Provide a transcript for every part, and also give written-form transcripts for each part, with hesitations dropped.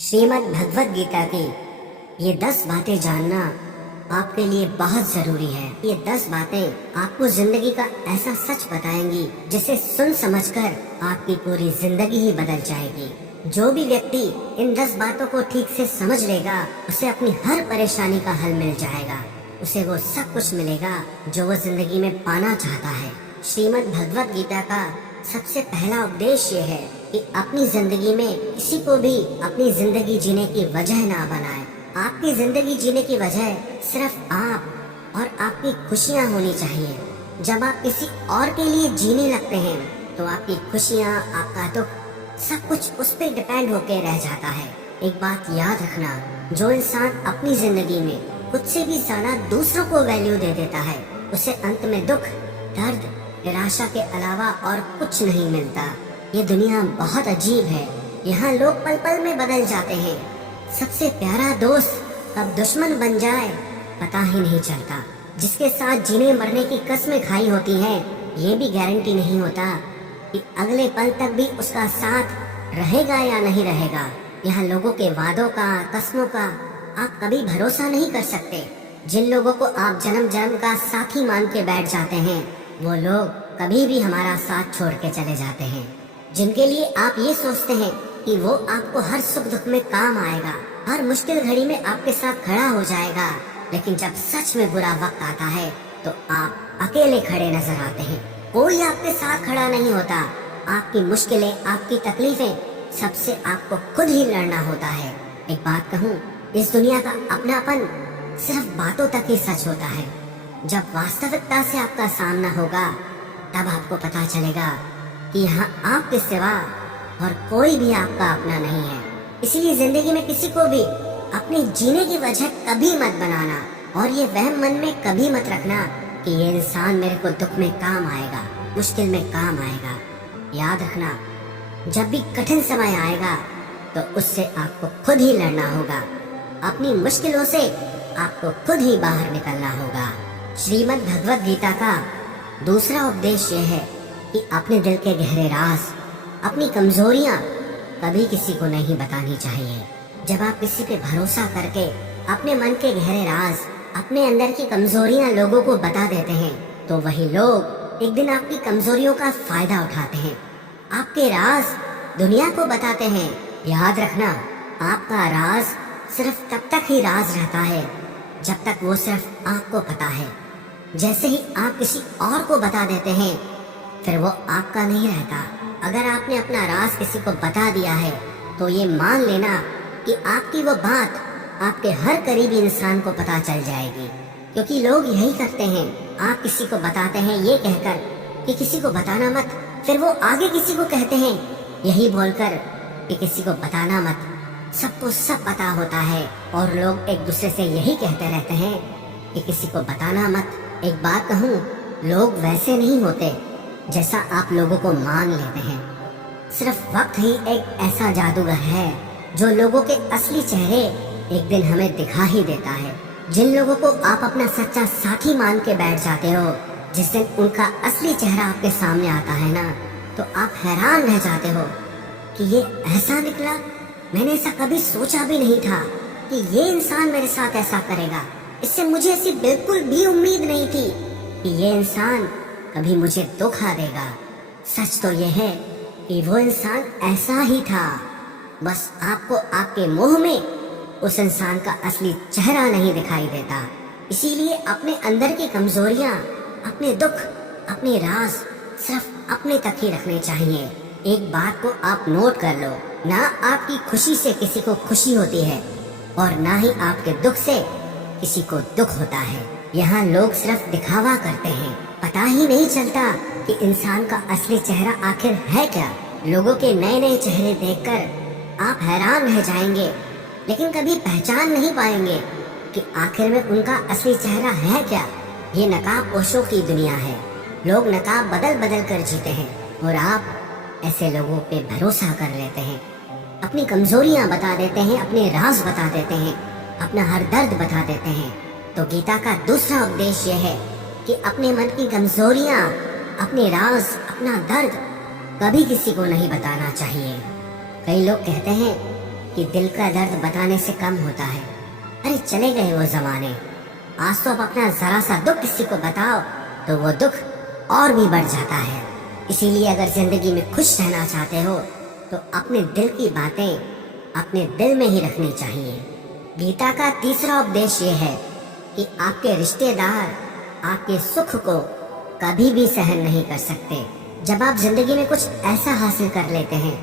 श्रीमद् भगवत गीता की ये 10 बातें जानना आपके लिए बहुत जरूरी है। ये 10 बातें आपको जिंदगी का ऐसा सच बताएंगी जिसे सुन समझकर आपकी पूरी जिंदगी ही बदल जाएगी। जो भी व्यक्ति इन 10 बातों को ठीक से समझ लेगा उसे अपनी हर परेशानी का हल मिल जाएगा। उसे वो सब कुछ मिलेगा जो वो जिंदगी में पाना चाहता है। श्रीमद् भगवत गीता का सबसे पहला उपदेश ये है कि अपनी जिंदगी में किसी को भी अपनी जिंदगी जीने की वजह ना बनाए। आपकी जिंदगी जीने की वजह सिर्फ आप और आपकी खुशियाँ होनी चाहिए। जब आप किसी और के लिए जीने लगते हैं तो आपकी खुशियाँ, आपका दुख, सब कुछ उस पर डिपेंड होके रह जाता है। एक बात याद रखना, जो इंसान अपनी जिंदगी में खुद से भी ज्यादा दूसरों को वैल्यू दे देता है उसे अंत में दुख, दर्द, निराशा के अलावा और कुछ नहीं मिलता। ये दुनिया बहुत अजीब है। यहाँ लोग पल पल में बदल जाते हैं। सबसे प्यारा दोस्त कब दुश्मन बन जाए पता ही नहीं चलता। जिसके साथ जीने मरने की कस्में खाई होती हैं, ये भी गारंटी नहीं होता कि अगले पल तक भी उसका साथ रहेगा या नहीं रहेगा। यहाँ लोगों के वादों का, कस्मों का आप कभी भरोसा नहीं कर सकते। जिन लोगों को आप जन्म जन्म का साथी मान के बैठ जाते हैं वो लोग कभी भी हमारा साथ छोड़ के चले जाते हैं। जिनके लिए आप ये सोचते हैं कि वो आपको हर सुख दुख में काम आएगा, हर मुश्किल घड़ी में आपके साथ खड़ा हो जाएगा, लेकिन जब सच में बुरा वक्त आता है तो आप अकेले खड़े नजर आते हैं। कोई आपके साथ खड़ा नहीं होता। आपकी मुश्किलें, आपकी तकलीफें, सबसे आपको खुद ही लड़ना होता है। एक बात कहूँ, इस दुनिया का अपनापन सिर्फ बातों तक ही सच होता है। जब वास्तविकता से आपका सामना होगा तब आपको पता चलेगा कि यहाँ आपके सिवा और कोई भी आपका अपना नहीं है। इसीलिए जिंदगी में किसी को भी अपने जीने की वजह कभी मत बनाना और ये वहम मन में कभी मत रखना कि ये इंसान मेरे को दुख में काम आएगा, मुश्किल में काम आएगा। याद रखना, जब भी कठिन समय आएगा तो उससे आपको खुद ही लड़ना होगा। अपनी मुश्किलों से आपको खुद ही बाहर निकलना होगा। श्रीमद् भगवत गीता का दूसरा उपदेश यह है कि अपने दिल के गहरे राज, अपनी कमजोरियां कभी किसी को नहीं बतानी चाहिए। जब आप किसी पे भरोसा करके अपने मन के गहरे राज, अपने अंदर की कमजोरियां लोगों को बता देते हैं तो वही लोग एक दिन आपकी कमजोरियों का फायदा उठाते हैं, आपके राज दुनिया को बताते हैं। याद रखना, आपका राज सिर्फ तब तक ही राज रहता है जब तक वो सिर्फ आपको पता है। जैसे ही आप किसी और को बता देते हैं फिर वो आपका नहीं रहता। अगर आपने अपना राज किसी को बता दिया है तो ये मान लेना कि आपकी वो बात आपके हर करीबी इंसान को पता चल जाएगी, क्योंकि लोग यही करते हैं। आप किसी को बताते हैं ये कहकर कि किसी को बताना मत, फिर वो आगे किसी को कहते हैं यही बोलकर कि किसी को बताना मत। सबको सब पता होता है और लोग एक दूसरे से यही कहते रहते हैं कि किसी को बताना मत। एक बात कहूँ, लोग वैसे नहीं होते जैसा आप लोगों को मान लेते हैं। सिर्फ वक्त ही एक ऐसा जादूगर है जो लोगों के असली चेहरे एक दिन हमें दिखा ही देता है। जिन लोगों को आप अपना सच्चा साथी मान के बैठ जाते हो, जिस दिन उनका असली चेहरा आपके सामने आता है ना, तो आप हैरान रह जाते हो कि ये ऐसा निकला। मैंने ऐसा कभी सोचा भी नहीं था कि ये इंसान मेरे साथ ऐसा करेगा। इससे मुझे ऐसी बिल्कुल भी उम्मीद नहीं थी कि ये इंसान कभी मुझे धोखा देगा। सच तो ये है कि वो इंसान ऐसा ही था, बस आपको आपके मोह में उस इंसान का असली चेहरा नहीं दिखाई देता। इसीलिए अपने अंदर की कमजोरियां, अपने दुख, अपने राज सिर्फ अपने तक ही रखने चाहिए। एक बात को आप नोट कर लो, ना आपकी खुशी से किसी को खुशी होती है और ना ही आपके दुख से किसी को दुख होता है। यहाँ लोग सिर्फ दिखावा करते हैं, पता ही नहीं चलता कि इंसान का असली चेहरा आखिर है क्या। लोगों के नए नए चेहरे देखकर आप हैरान रह जाएंगे, लेकिन कभी पहचान नहीं पाएंगे कि आखिर में उनका असली चेहरा है क्या। ये नकाब पोशों की दुनिया है। लोग नकाब बदल बदल कर जीते हैं और आप ऐसे लोगों पे भरोसा कर लेते हैं, अपनी कमजोरियां बता देते हैं, अपने राज बता देते हैं, अपना हर दर्द बता देते हैं। तो गीता का दूसरा उपदेश यह है कि अपने मन की कमजोरियां, अपने राज, अपना दर्द कभी किसी को नहीं बताना चाहिए। कई लोग कहते हैं कि दिल का दर्द बताने से कम होता है। अरे चले गए वो जमाने। आज तो आप अपना जरा सा दुख किसी को बताओ तो वो दुख और भी बढ़ जाता है। इसीलिए अगर जिंदगी में खुश रहना चाहते हो तो अपने दिल की बातें अपने दिल में ही रखनी चाहिए। गीता का तीसरा उपदेश ये है कि आपके रिश्तेदार आपके सुख को कभी भी सहन नहीं कर सकते। जब आप जिंदगी में कुछ ऐसा हासिल कर लेते हैं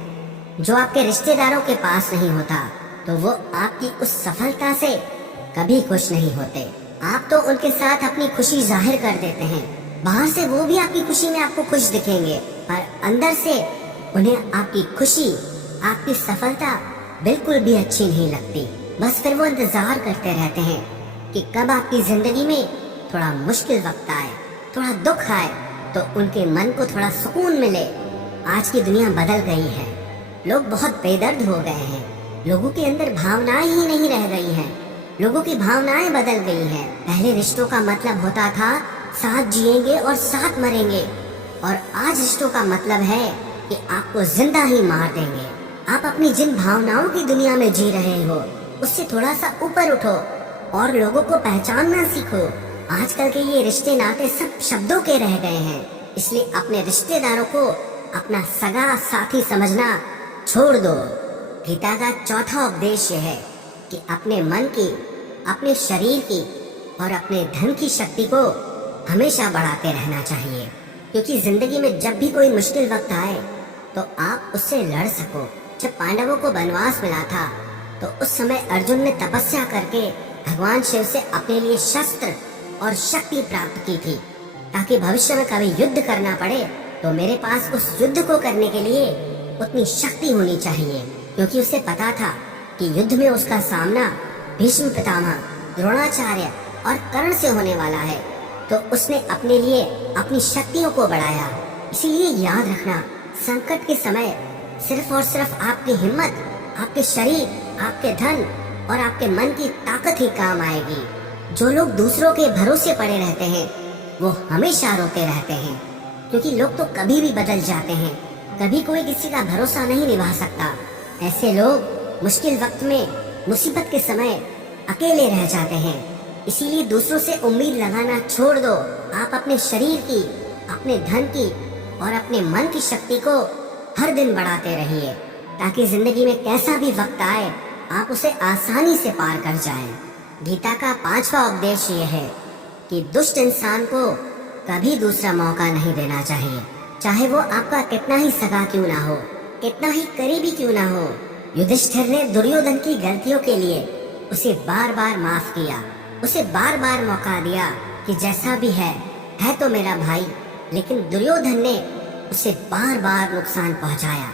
जो आपके रिश्तेदारों के पास नहीं होता, तो वो आपकी उस सफलता से कभी खुश नहीं होते। आप तो उनके साथ अपनी खुशी जाहिर कर देते हैं, बाहर से वो भी आपकी खुशी में आपको खुश दिखेंगे, पर अंदर से उन्हें आपकी खुशी, आपकी सफलता बिल्कुल भी अच्छी नहीं लगती। बस फिर वो इंतजार करते रहते हैं कि कब आपकी जिंदगी में थोड़ा मुश्किल वक्त आए, थोड़ा दुख आए, तो उनके मन को थोड़ा सुकून मिले। आज की दुनिया बदल गई है, लोग बहुत बेदर्द हो गए हैं, लोगों के अंदर भावनाएं ही नहीं रह गई हैं, लोगों की भावनाएं बदल गई हैं। पहले रिश्तों का मतलब होता था साथ जिएंगे और साथ मरेंगे, और आज रिश्तों का मतलब है कि आपको जिंदा ही मार देंगे। आप अपनी जिन भावनाओं की दुनिया में जी रहे हो उससे थोड़ा सा ऊपर उठो और लोगों को पहचानना सीखो। आजकल के ये रिश्ते नाते सब शब्दों के रह गए हैं, इसलिए अपने रिश्तेदारों को अपना सगा साथी समझना छोड़ दो। गीता का चौथा उपदेश यह है कि अपने मन की, अपने शरीर की और अपने धन की शक्ति को हमेशा बढ़ाते रहना चाहिए, क्योंकि जिंदगी में जब भी कोई मुश्किल वक्त आए तो आप उससे लड़ सको। जब पांडवों को वनवास मिला था तो उस समय अर्जुन ने तपस्या करके भगवान शिव से अपने लिए शस्त्र और शक्ति प्राप्त की थी, ताकि भविष्य में कभी युद्ध करना पड़े तो मेरे पास उस युद्ध को करने के लिए उतनी शक्ति होनी चाहिए। क्योंकि उसे पता था कि युद्ध में उसका सामना भीष्म पितामह, द्रोणाचार्य और कर्ण से होने वाला है, तो उसने अपने लिए अपनी शक्तियों को बढ़ाया। इसीलिए याद रखना, संकट के समय सिर्फ और सिर्फ आपकी हिम्मत, आपके शरीर, आपके धन और आपके मन की ताकत ही काम आएगी। जो लोग दूसरों के भरोसे पड़े रहते हैं वो हमेशा रोते रहते हैं, क्योंकि लोग तो कभी भी बदल जाते हैं, कभी कोई किसी का भरोसा नहीं निभा सकता। ऐसे लोग मुश्किल वक्त में, मुसीबत के समय अकेले रह जाते हैं। इसीलिए दूसरों से उम्मीद लगाना छोड़ दो। आप अपने शरीर की, अपने धन की और अपने मन की शक्ति को हर दिन बढ़ाते रहिए, ताकि जिंदगी में कैसा भी वक्त आए आप उसे आसानी से पार कर जाएं। गीता का पांचवा उपदेश ये है कि दुष्ट इंसान को कभी दूसरा मौका नहीं देना चाहिए, चाहे वो आपका कितना ही सगा क्यों ना हो, कितना ही करीबी क्यों ना हो। युधिष्ठिर ने दुर्योधन की गलतियों के लिए उसे बार बार माफ किया, उसे बार बार मौका दिया कि जैसा भी है तो मेरा भाई, लेकिन दुर्योधन ने उसे बार बार नुकसान पहुंचाया।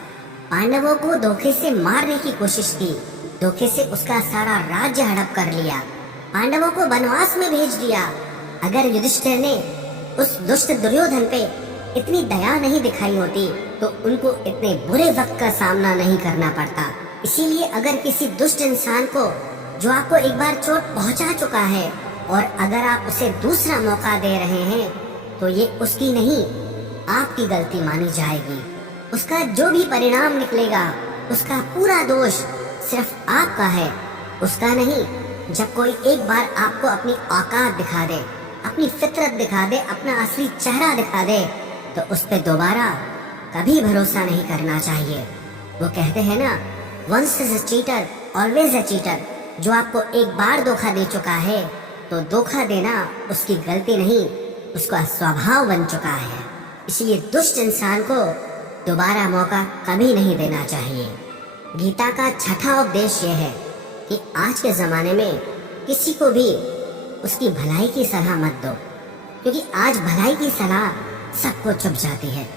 पांडवों को धोखे से मारने की कोशिश की, धोखे से उसका सारा राज्य हड़प कर लिया, पांडवों को वनवास में भेज दिया। अगर युधिष्ठिर ने उस दुष्ट दुर्योधन पे इतनी दया नहीं दिखाई होती तो उनको इतने बुरे वक्त का सामना नहीं करना पड़ता। इसीलिए अगर किसी दुष्ट इंसान को, जो आपको एक बार चोट पहुंचा चुका है, और अगर आप उसे दूसरा मौका दे रहे हैं तो ये उसकी नहीं, आपकी गलती मानी जाएगी। उसका जो भी परिणाम निकलेगा उसका पूरा दोष सिर्फ आपका है, उसका नहीं। जब कोई एक बार आपको अपनी औकात दिखा दे, अपनी फितरत दिखा दे, अपना असली चेहरा दिखा दे, तो उस पर दोबारा कभी भरोसा नहीं करना चाहिए। वो कहते हैं ना, once is a cheater always a cheater. जो आपको एक बार धोखा दे चुका है तो धोखा देना उसकी गलती नहीं, उसका स्वभाव बन चुका है। इसलिए दुष्ट इंसान को दोबारा मौका कभी नहीं देना चाहिए। गीता का छठा उपदेश यह है कि आज के ज़माने में किसी को भी उसकी भलाई की सलाह मत दो, क्योंकि आज भलाई की सलाह सबको चुभ जाती है।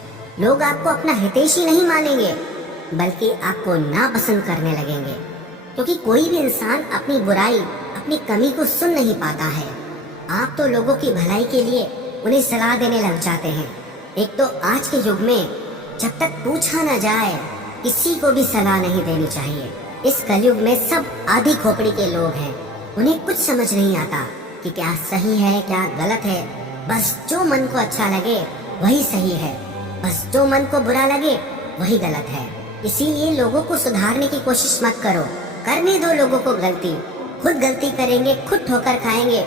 लोग आपको अपना हितैषी नहीं मानेंगे, बल्कि आपको नापसंद करने लगेंगे, क्योंकि कोई भी इंसान अपनी बुराई, अपनी कमी को सुन नहीं पाता है। आप तो लोगों की भलाई के लिए उन्हें सलाह देने लग जाते हैं। एक तो आज के युग में जब तक पूछा न जाए किसी को भी सलाह नहीं देनी चाहिए। इस कलयुग में सब आधी खोपड़ी के लोग हैं, उन्हें कुछ समझ नहीं आता कि क्या सही है क्या गलत है। बस जो मन को अच्छा लगे वही सही है, बस जो मन को बुरा लगे वही गलत है। इसीलिए लोगों को सुधारने की कोशिश मत करो, करने दो लोगों को गलती। खुद गलती करेंगे, खुद ठोकर खाएंगे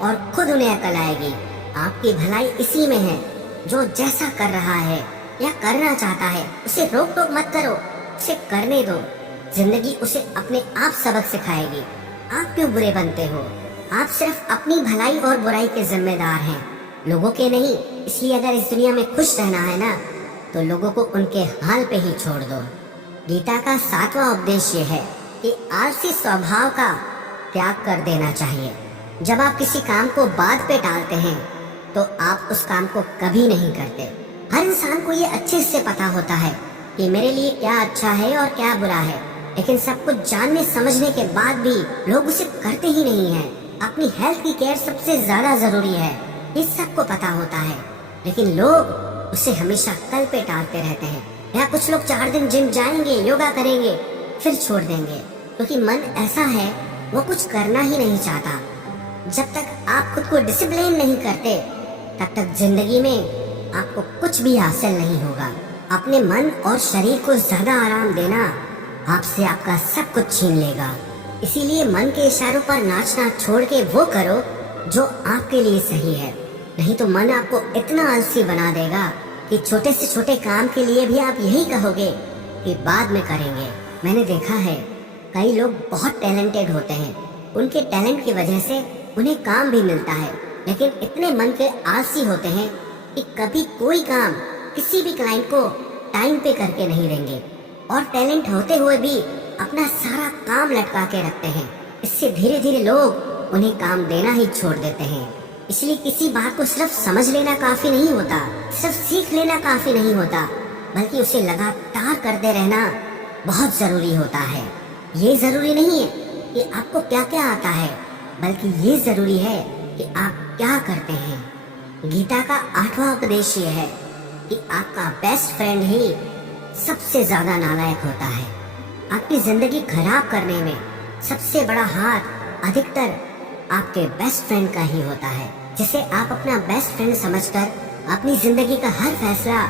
और खुद उन्हें अकल आएगी। आपकी भलाई इसी में है। जो जैसा कर रहा है या करना चाहता है उसे रोक टोक मत करो, उसे करने दो। जिंदगी उसे अपने आप सबक सिखाएगी। आप क्यों बुरे बनते हो? आप सिर्फ अपनी भलाई और बुराई के जिम्मेदार हैं, लोगों के नहीं। इसलिए अगर इस दुनिया में खुश रहना है ना, तो लोगों को उनके हाल पे ही छोड़ दो। गीता का 7वां उपदेश ये है कि आलसी स्वभाव का त्याग कर देना चाहिए। जब आप किसी काम को बाद पे टालते हैं तो आप उस काम को कभी नहीं करते। हर इंसान को ये अच्छे से पता होता है कि मेरे लिए क्या अच्छा है और क्या बुरा है, लेकिन सब कुछ जानने समझने के बाद भी लोग उसे करते ही नहीं हैं। अपनी हेल्थ की केयर सबसे ज्यादा जरूरी है, ये सबको पता होता है, लेकिन लोग उसे हमेशा कल पे टालते रहते हैं। या कुछ लोग 4 दिन जिम जाएंगे, योगा करेंगे, फिर छोड़ देंगे, क्योंकि मन ऐसा है वो कुछ करना ही नहीं चाहता। जब तक आप खुद को डिसिप्लिन नहीं करते तब तक जिंदगी में आपको कुछ भी हासिल नहीं होगा। अपने मन और शरीर को ज्यादा आराम देना आपसे आपका सब कुछ छीन लेगा। इसीलिए मन के इशारों पर नाचना छोड़ के वो करो जो आपके लिए सही है, नहीं तो मन आपको इतना आलसी बना देगा कि छोटे से छोटे काम के लिए भी आप यही कहोगे कि बाद में करेंगे। मैंने देखा है कई लोग बहुत टैलेंटेड होते हैं, उनके टैलेंट की वजह से उन्हें काम भी मिलता है, लेकिन इतने मन के आलसी होते हैं कि कभी कोई काम किसी भी क्लाइंट को टाइम पे करके नहीं देंगे, और टैलेंट होते हुए भी अपना सारा काम लटका के रखते हैं। इससे धीरे धीरे लोग उन्हें काम देना ही छोड़ देते हैं। इसलिए किसी बात को सिर्फ समझ लेना काफी नहीं होता, सिर्फ सीख लेना काफी नहीं होता, बल्कि उसे लगातार करते रहना बहुत जरूरी होता है। ये जरूरी नहीं है कि आपको क्या क्या आता है, बल्कि ये जरूरी है कि आप क्या करते हैं। गीता का 8वां उपदेश ये है कि आपका बेस्ट फ्रेंड ही सबसे ज्यादा नालायक होता है। आपकी जिंदगी खराब करने में सबसे बड़ा हाथ अधिकतर आपके बेस्ट फ्रेंड का ही होता है, जिसे आप अपना बेस्ट फ्रेंड समझकर अपनी जिंदगी का हर फैसला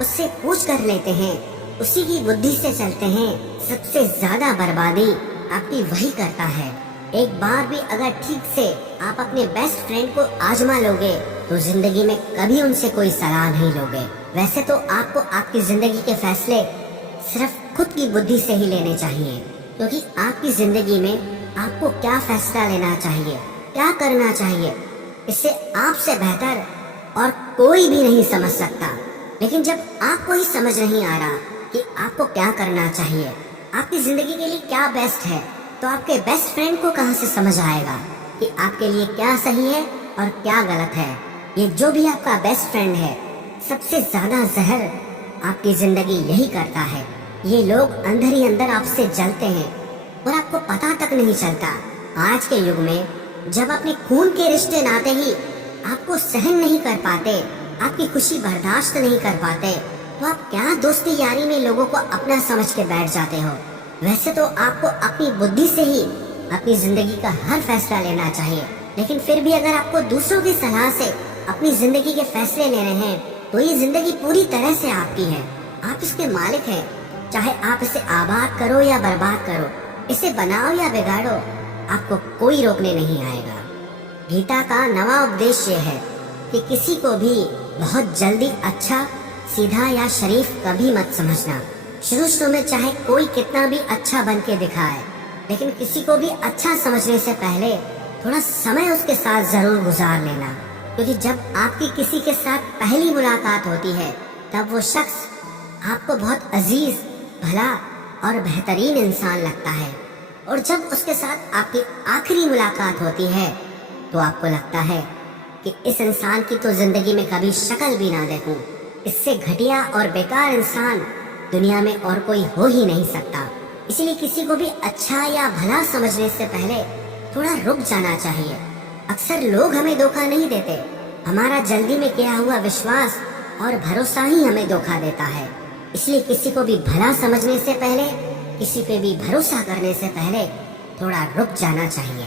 उससे पूछ कर लेते हैं, उसी की बुद्धि से चलते हैं। सबसे ज्यादा बर्बादी आपकी वही करता है। एक बार भी अगर ठीक से आप अपने बेस्ट फ्रेंड को आजमा लोगे तो जिंदगी में कभी उनसे कोई सलाह नहीं लोगे। वैसे तो आपको आपकी जिंदगी के फैसले सिर्फ खुद की बुद्धि से ही लेने चाहिए, क्योंकि आपकी जिंदगी में आपको क्या फैसला लेना चाहिए, क्या करना चाहिए, इससे आपसे बेहतर और कोई भी नहीं समझ सकता। लेकिन जब आपको ही समझ नहीं आ रहा कि आपको क्या करना चाहिए, आपकी जिंदगी के लिए क्या बेस्ट है, तो आपके बेस्ट फ्रेंड को कहां से समझ आएगा कि आपके लिए क्या सही है और क्या गलत है। ये जो भी आपका बेस्ट फ्रेंड है, सबसे ज्यादा जहर आपकी जिंदगी यही करता है। ये लोग अंदर ही अंदर आपसे जलते हैं और आपको पता तक नहीं चलता। आज के युग में जब अपने खून के रिश्ते नाते ही आपको सहन नहीं कर पाते, आपकी खुशी बर्दाश्त नहीं कर पाते, तो आप क्या दोस्ती यारी में लोगों को अपना समझ के बैठ जाते हो। वैसे तो आपको अपनी बुद्धि से ही अपनी जिंदगी का हर फैसला लेना चाहिए, लेकिन फिर भी अगर आपको दूसरों की सलाह से अपनी जिंदगी के फैसले लेने हैं तो ये जिंदगी पूरी तरह से आपकी है। आप इसके मालिक हैं। चाहे आप इसे आबाद करो या बर्बाद करो, इसे बनाओ या बिगाड़ो, आपको कोई रोकने नहीं आएगा। गीता का 9वां उपदेश ये है कि किसी को भी बहुत जल्दी अच्छा, सीधा या शरीफ कभी मत समझना। शुरू में चाहे कोई कितना भी अच्छा बन के दिखाए, लेकिन किसी को भी अच्छा समझने से पहले थोड़ा समय उसके साथ जरूर गुजार लेना, क्योंकि जब आपकी किसी के साथ पहली मुलाकात होती है तब वो शख्स आपको बहुत अजीज, भला और बेहतरीन इंसान लगता है, और जब उसके साथ आपकी आखिरी मुलाकात होती है तो आपको लगता है कि इस इंसान की तो जिंदगी में कभी शक्ल भी ना देखूं। इससे घटिया और बेकार इंसान दुनिया में और कोई हो ही नहीं सकता। इसलिए किसी को भी अच्छा या भला समझने से पहले थोड़ा रुक जाना चाहिए। अक्सर लोग हमें धोखा नहीं देते, हमारा जल्दी में किया हुआ विश्वास और भरोसा ही हमें धोखा देता है। इसलिए किसी को भी भला समझने से पहले, किसी पे भी भरोसा करने से पहले थोड़ा रुक जाना चाहिए।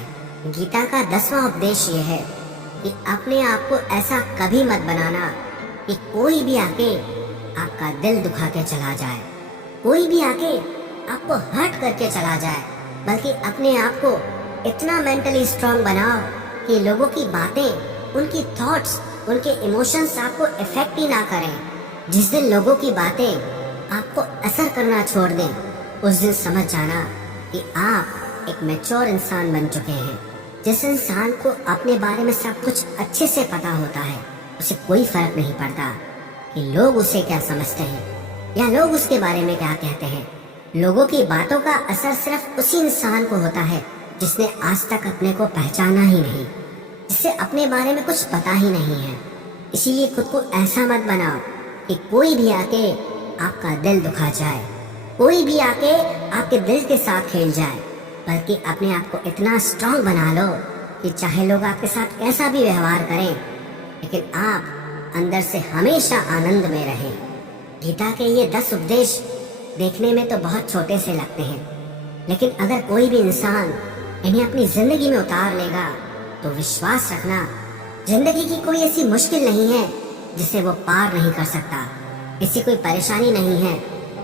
गीता का 10वां उपदेश ये है कि अपने आप को ऐसा कभी मत बनाना कि कोई भी आके आपका दिल दुखा के चला जाए, कोई भी आके आपको हर्ट करके चला जाए। बल्कि अपने आप को इतना मेंटली स्ट्रांग बनाओ कि लोगों की बातें, उनकी थॉट्स, उनके इमोशंस आपको इफेक्ट ही ना करें। जिस दिन लोगों की बातें आपको असर करना छोड़ दें, उस दिन समझ जाना कि आप एक मैच्योर इंसान बन चुके हैं। जिस इंसान को अपने बारे में सब कुछ अच्छे से पता होता है, उसे कोई फर्क नहीं पड़ता कि लोग उसे क्या समझते हैं या लोग उसके बारे में क्या कहते हैं। लोगों की बातों का असर सिर्फ उसी इंसान को होता है जिसने आज तक अपने को पहचाना ही नहीं, जिससे अपने बारे में कुछ पता ही नहीं है। इसीलिए खुद को ऐसा मत बनाओ कि कोई भी आके आपका दिल दुखा जाए, कोई भी आके आपके दिल के साथ खेल जाए, बल्कि अपने आप को इतना स्ट्रांग बना लो कि चाहे लोग आपके साथ कैसा भी व्यवहार करें, लेकिन आप अंदर से हमेशा आनंद में रहें। गीता के ये 10 उपदेश देखने में तो बहुत छोटे से लगते हैं, लेकिन अगर कोई भी इंसान इन्हें अपनी जिंदगी में उतार लेगा तो विश्वास रखना, जिंदगी की कोई ऐसी मुश्किल नहीं है जिसे वो पार नहीं कर सकता, ऐसी कोई परेशानी नहीं है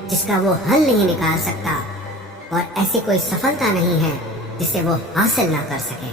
जिसका वो हल नहीं निकाल सकता, और ऐसी कोई सफलता नहीं है जिसे वो हासिल ना कर सके।